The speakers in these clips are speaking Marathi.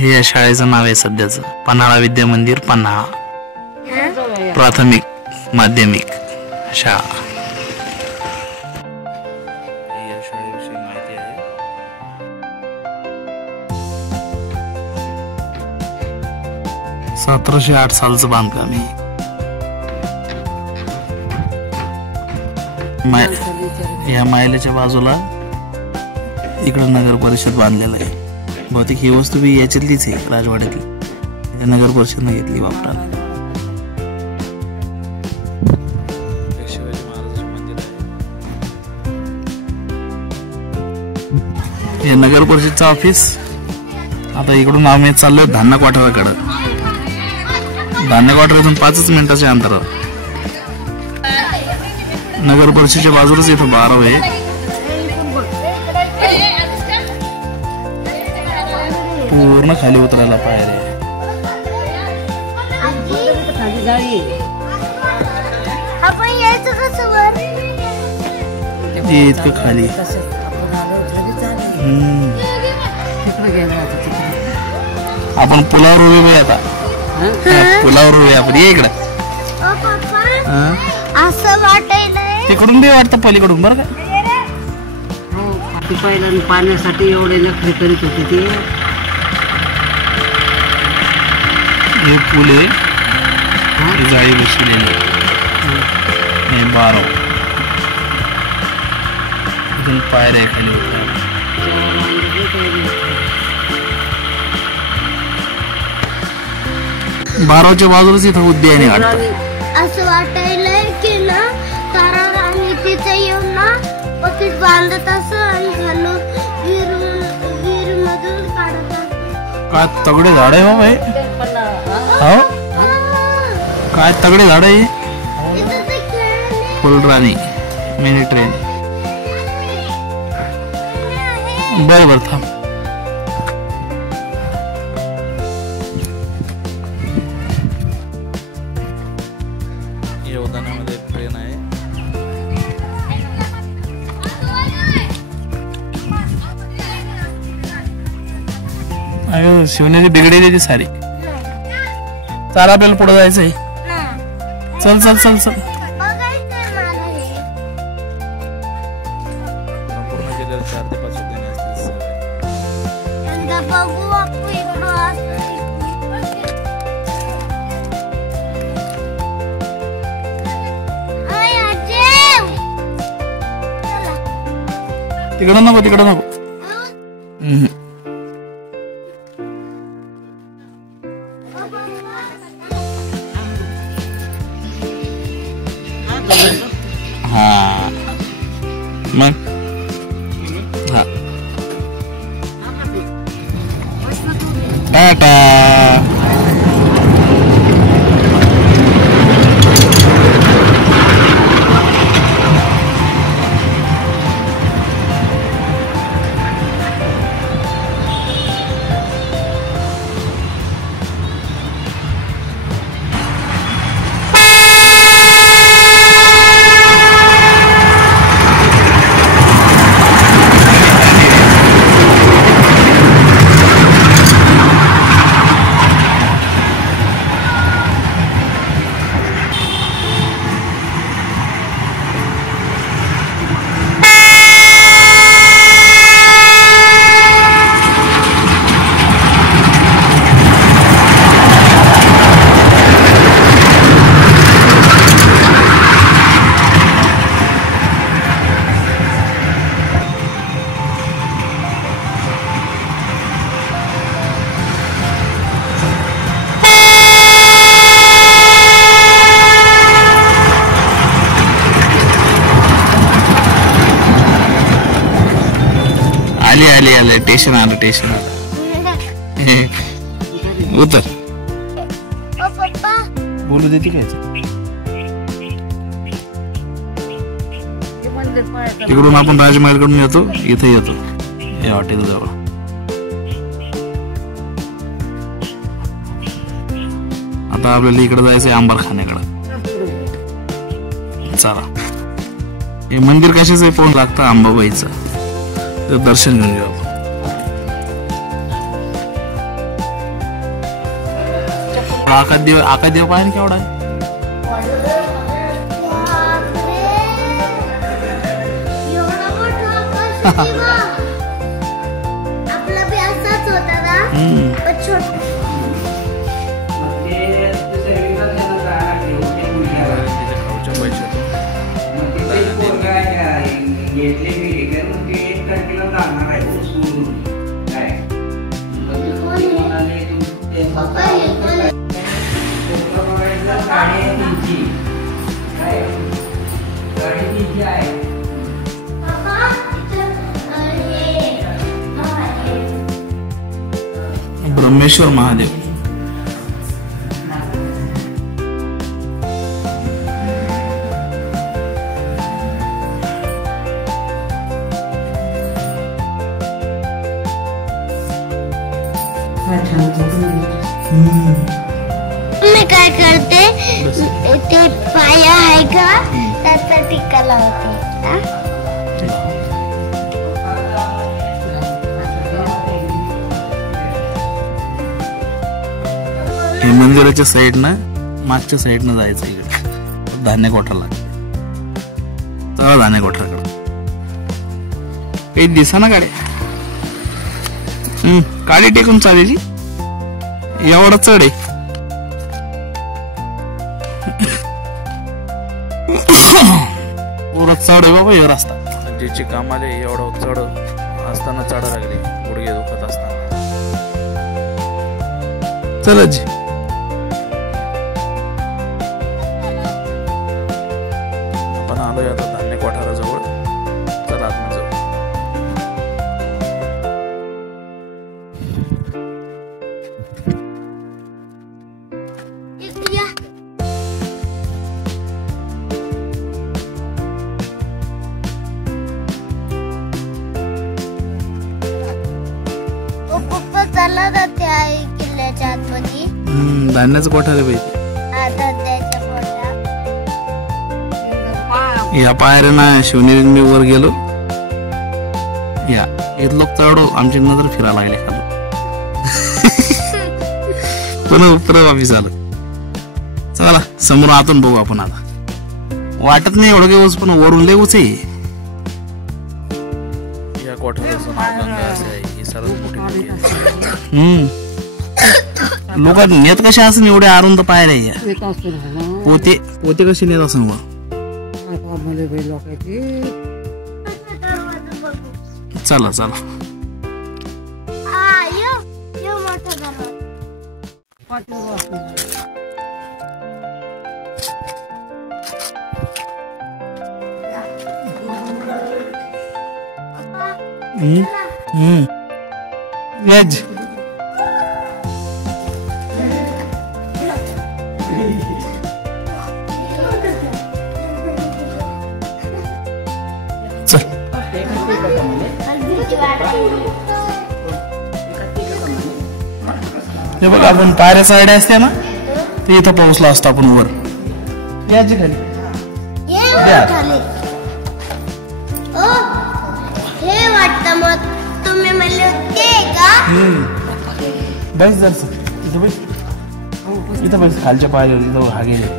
हे या शाळेचं नाव आहे सध्याचं, पन्हाळा विद्या मंदिर पन्हाळा प्राथमिक माध्यमिक शाळा. या शाळेविषयी माहिती आहे. 1708 सालचं बांधकाम आहे. या मायलेच्या बाजूला इकडे नगर परिषद बांधलेलं आहे. बहुतेक ही वस्तू बी याच्यातलीच आहे, राजवाड्यातली. नगर परिषदने घेतली वापरायला. हे नगर परिषदचं ऑफिस. आता इकडून आम्ही चाललोय धान्य क्वार्टरकडे. धान्य क्वार्टर इथून 5 मिनिटाच्या अंतरावर. नगर परिषदेच्या बाजूलाच इथं 12 आहे. पूर्ण खाली उतरायला पायऱ्या. इतकं खाली आपण पुलावर उभे आता. पुलावर उभे आपण. ये इकडं. असं वाटायला तिकडून बी वाटतं पलीकडून बरं का. पहिल्यांदा पाण्यासाठी एवढे नखरे करीत होते ते. हे पूल आहे, जाळी बसलेली. हे 12 इथून पायऱ्या खाली उतरायला. 12च्या बाजूलाच इथं उद्यान आहे वाटतं. असं वाटायलंय की ना तारा राणी तिथे येऊन ना पतीत बांधत असं आणि घालून वीर मधून काढत असं. काय तगडे झाड आहे बाबा हे. हो काय तगडे झाड आहे. फुलराणी मिनी ट्रेन. बर बर थांब. उद्यानामध्ये ट्रेन आहे. अयो शिवण्याची बिघडेली ती सारी. चाल आपल्याला पुढे जायचंय. चल चल चल चल. तिकडं नको तिकडं नको. हा मग हा टाटा. आले स्टेशन आलं. स्टेशन उतर. बोलू देते काय. तिकडून आपण राजमहलकडून येतो. इथे येतो या हॉटेल जवळ. आता आपल्याला इकडे जायचंय अंबरखान्याकडे. चला. हे मंदिर कशाचं फोन लागतं अंबाबाईचं. दर्शन घेऊन घेऊ. आकादेव पाहिजे केवढा आहे. आपला बी असाच होता ना, पण छोटा. ब्रह्मेश्वर महादेव. मी काय करते, ते पाया आहे का त्याचा टिक्का लावते. हे मंदिराच्या साईडनं मागच्या साईडनं जायचं इकडे धान्य कोठाला. चला धान्य कोठाकडे. काही दिसा ना गाडी. गाडी टेकून चालेली एवढा चढ आहे. पुरा चढ आहे बाबा हे रस्ता. ज्याची कामाले एवढं चढ असताना चढा लागले गुडघे दुखत असताना. चला जी आपण आलोय आता धान्य कोठाराजवळ. चला आतमध्ये जाऊ. पप्पा चला ना त्या किल्ल्याच्या आतमध्ये. धान्याचं कोठार पाहिजे. या पायऱ्यांना शिवनेरी मी वर गेलो. या इथलं चढो आमची नजर फिरायला लागली खाली. पुन्हा उत्तर वापिस आलं. चला समोर आतून बघू आपण आता. वाटत नाही एवढं दिवस पण वरून लेऊच आहे. या कोठाराचं नाव गंगा असं आहे. ही सर्वात मोठी लोक नेत कशा असं एवढे अरुंद पायऱ्या या. पोते पोते कशी नेत असं मग. चला चला वेज हे बघ आपण पायऱ्या साड्या असत्या ना ते इथं पोहोचलो असतो आपण वर. याची खाली हे वाटतं मग तुम्ही म्हणले होते का. बस जर इथं बस इथं बस खालच्या पायऱ्यावर इथं हा गेले.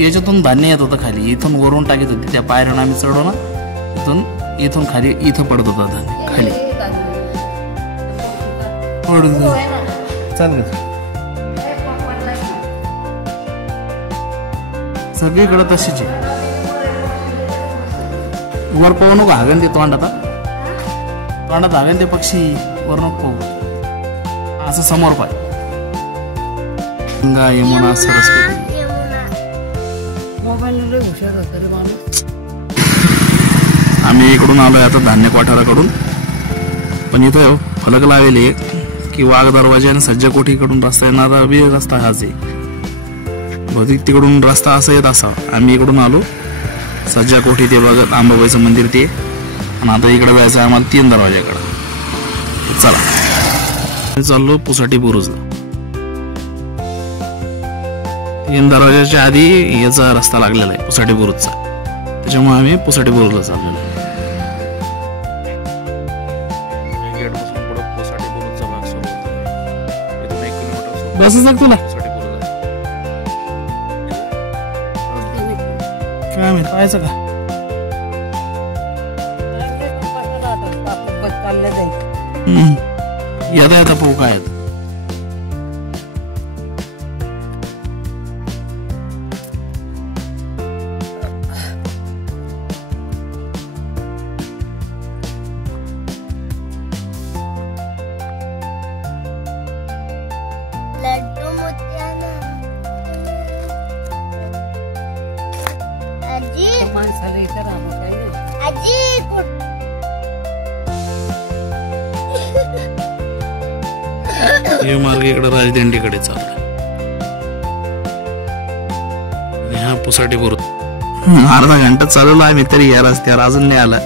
याच्यातून धान्य येत होतं खाली. इथून वरून टाकीत होते त्या पायऱ्यावर आम्ही चढलो ना. इथून खाली इथं पडत होतं धान्य खाली. चाल सगळीकडे तशीच आहे. वर पाहू नको हागन ते तोंडात हागन ते पक्षी वर नको पाहू. असं समोर पाय गंगा यमुना सरस्वती. आम्ही इकडून आलोय आता धान्य कोठाराकडून. पण इथं फलक लावले की वाघ दरवाजा आणि सज्जा कोठीकडून रस्ता येणारा बी रस्ता हाच आहे. बहुतेक तिकडून रस्ता असा येत असावा. आम्ही इकडून आलो सज्जा कोठी ते बघत अंबाबाईचं मंदिर ते. आणि आता इकडे जायचं आम्हाला 3 दरवाजाकडे. चला चाललो पुसाटी बुरुजला. 3 दरवाजाच्या आधी याचा रस्ता लागलेला आहे पुसाटी बुरुजचा. त्याच्यामुळे आम्ही पुसाटी बुरुजला चाललो. गेट पासून पुढे पुसाटी बुरुजचा भाग सुरू होता. बसायचं का तुला काय माहित पाहायचं का येता येता पाहू काय आहेत. लड्डू मोत्याना आजी माणसाला इथं राहणं काय नाही. आजी हे मार्ग इकडे राजदिंडीकडे चालला हा पुसाटी बुरुज. अर्धा घंटा चालवला आम्ही तरी या रस्त्यावर अजून नाही आला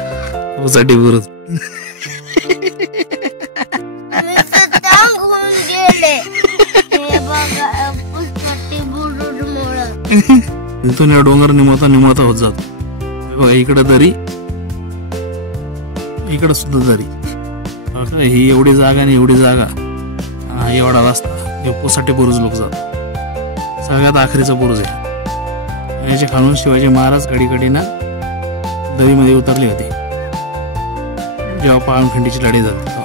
पुसाटी बुरुज. मी सतत होऊन गेले हे बघा पुष्पटी बुरुडमुळं. इथून या डोंगर निमवता होत जातो. हे बघा इकडे दरी इकडे सुद्धा दरी. ही एवढी जागा आणि एवढी जागा हा एवढा रस्ता हे पुसाटी बुरुज लोक जातात. सगळ्यात आखरीचा बुरुज आहे. याच्या खालून शिवाजी महाराज कडीकडीनं दरीमध्ये उतरले होते जेव्हा पाळमखंडीची लढाई झाली तेव्हा.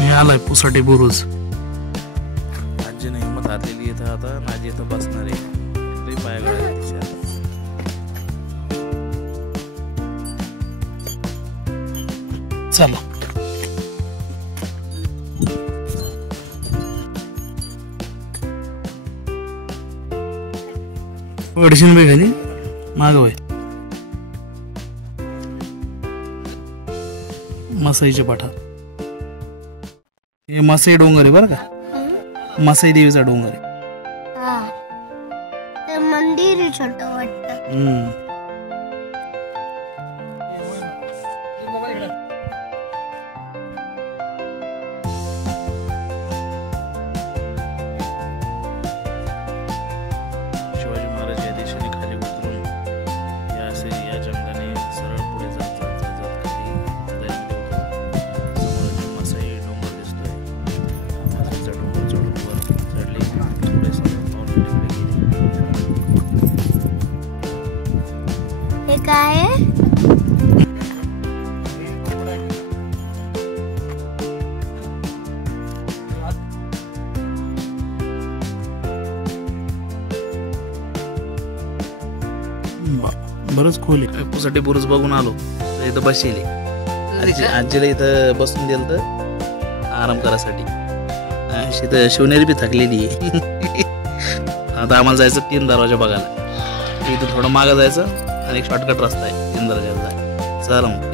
हे आलाय पुसाटी बुरुज. आजीने हिंमत हारलेली इथं आता नाजी इथं बसणार आहे. पाय चला पडशील बे खाली माग वय मसाईच्या पाठात. हे मसाई डोंगर आहे बरं का. मसाई देवीचा डोंगर आहे. हा ते मंदिर छोट वाटतं. शिवाजी महाराज या दिशेने खाली उतरून या असे या जंगलाने सरळ पुढे जात जात जात जात खाली दरीमध्ये उतरले. समोर मसाई डोंगर दिसतोय. मसाईचा डोंगर चढून वर चढले थोडे पावसाळ्याकडे गेले. हे काय आहे? बरंच खोल आहे. पुसाटी बुरुज बघून आलो इथं बसले. आजीला इथं बसून दिलं तर आराम करायसाठी. इथं शिवनेरी बी थकलेली आहे. आता आम्हाला जायचं 3 दरवाजा बघायला. इथून थोडं मागं जायचं आणि एक शॉर्टकट रस्ता आहे 3 दरवाजाचा. चला मग